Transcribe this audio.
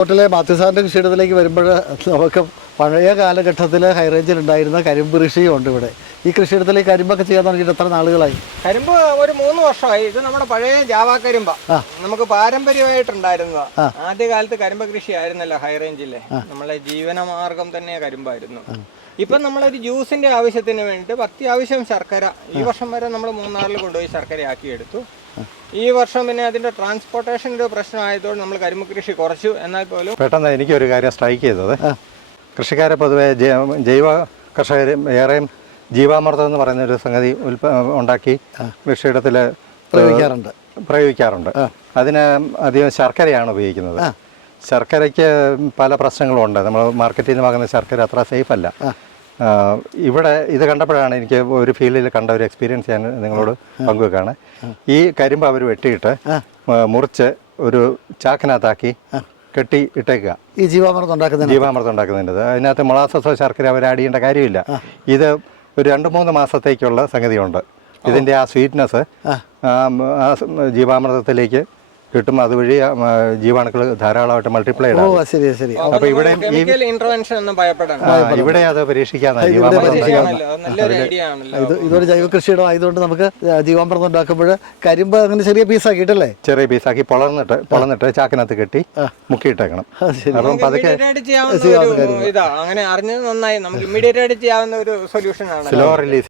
ഹോട്ടലെ മാത്യുസാറിൻ്റെ കൃഷിയിടത്തിലേക്ക് വരുമ്പോൾ നമുക്ക് പഴയ കാലഘട്ടത്തിൽ ഹൈറേഞ്ചിൽ ഉണ്ടായിരുന്ന കരിമ്പ് കൃഷിയും ഉണ്ട് ഇവിടെ. ഈ കൃഷിയിടത്തിൽ കരിമ്പൊക്കെ ചെയ്യാൻ തുടങ്ങിയിട്ട് എത്ര നാളുകളായി? കരിമ്പ് ഒരു 3 വർഷമായി. ഇത് നമ്മുടെ പഴയ ജാവാ കരിമ്പ നമുക്ക് പാരമ്പര്യമായിട്ടുണ്ടായിരുന്നതാ. ആദ്യകാലത്ത് കരിമ്പ് കൃഷി ആയിരുന്നല്ലോ ഹൈറേഞ്ചിലെ, നമ്മളെ ജീവനമാർഗം തന്നെ കരിമ്പായിരുന്നു. ഇപ്പം നമ്മളൊരു ജ്യൂസിന്റെ ആവശ്യത്തിന് വേണ്ടിയിട്ട് അത്യാവശ്യം ശർക്കര ഈ വർഷം വരെ നമ്മൾ മൂന്നാറിൽ കൊണ്ടുപോയി ശർക്കരയാക്കി എടുത്തു. ഈ വർഷം പിന്നെ അതിന്റെ ട്രാൻസ്പോർട്ടേഷൻ്റെ പ്രശ്നമായതുകൊണ്ട് നമ്മൾ കരിമ്പ് കൃഷി കുറച്ചു. എന്നാൽ പോലും പെട്ടെന്ന് എനിക്കൊരു കാര്യം സ്ട്രൈക്ക് ചെയ്തത്, കൃഷിക്കാരെ പൊതുവെ ജൈവ കർഷകർ ഏറെയും ജീവാമൃതം എന്ന് പറയുന്നൊരു സംഗതി ഉണ്ടാക്കി കൃഷിയിടത്തിൽ പ്രയോഗിക്കാറുണ്ട്. അതിന് അധികം ശർക്കരയാണ് ഉപയോഗിക്കുന്നത്. ശർക്കരയ്ക്ക് പല പ്രശ്നങ്ങളും ഉണ്ട്. നമ്മൾ മാർക്കറ്റിൽ നിന്ന് വാങ്ങുന്ന ശർക്കര അത്ര സേഫ് അല്ല. ഇവിടെ ഇത് കണ്ടപ്പോഴാണ് എനിക്ക് ഒരു ഫീൽഡിൽ കണ്ട ഒരു എക്സ്പീരിയൻസ് ഞാൻ നിങ്ങളോട് പങ്കുവെക്കാണ്. ഈ കരിമ്പ് അവർ വെട്ടിയിട്ട് മുറിച്ച് ഒരു ചാക്കിനകത്താക്കി കെട്ടി ഇട്ടേക്കുക. ഈ ജീവാമൃതം ഉണ്ടാക്കുന്നതിൻ്റെ അതിനകത്ത് മൊളാസസോ ശർക്കര അവർ ആഡ് ചെയ്യേണ്ട കാര്യമില്ല. ഇത് ഒരു 2-3 മാസത്തേക്കുള്ള സംഗതിയുണ്ട്. ഇതിൻ്റെ ആ സ്വീറ്റ്നെസ് ജീവാമൃതത്തിലേക്ക് കിട്ടും. അതുവഴി ജീവാണുക്കൾ ധാരാളമായിട്ട് മൾട്ടിപ്ലൈ ആകും. അപ്പൊ ഇവിടെ ഇവിടെ അത് പരീക്ഷിക്കാനാണ്. ഇതൊരു ജൈവ കൃഷിയിടം ആയതുകൊണ്ട് നമുക്ക് ജീവാമൃതം ഉണ്ടാക്കുമ്പോൾ കരിമ്പ് അങ്ങനെ ചെറിയ പീസാക്കിയിട്ടല്ലേ? ചെറിയ പീസാക്കി പൊളന്നിട്ട് ചാക്കിനകത്ത് കെട്ടി മുക്കിയിട്ടേക്കണം. അപ്പം പതുക്കെ അങ്ങനെ അറിഞ്ഞത് നന്നായി. നമുക്ക് ഇമ്മീഡിയറ്റ് ആയിട്ട് ചെയ്യാവുന്ന ഒരു സൊല്യൂഷൻ ആണ്. Slow release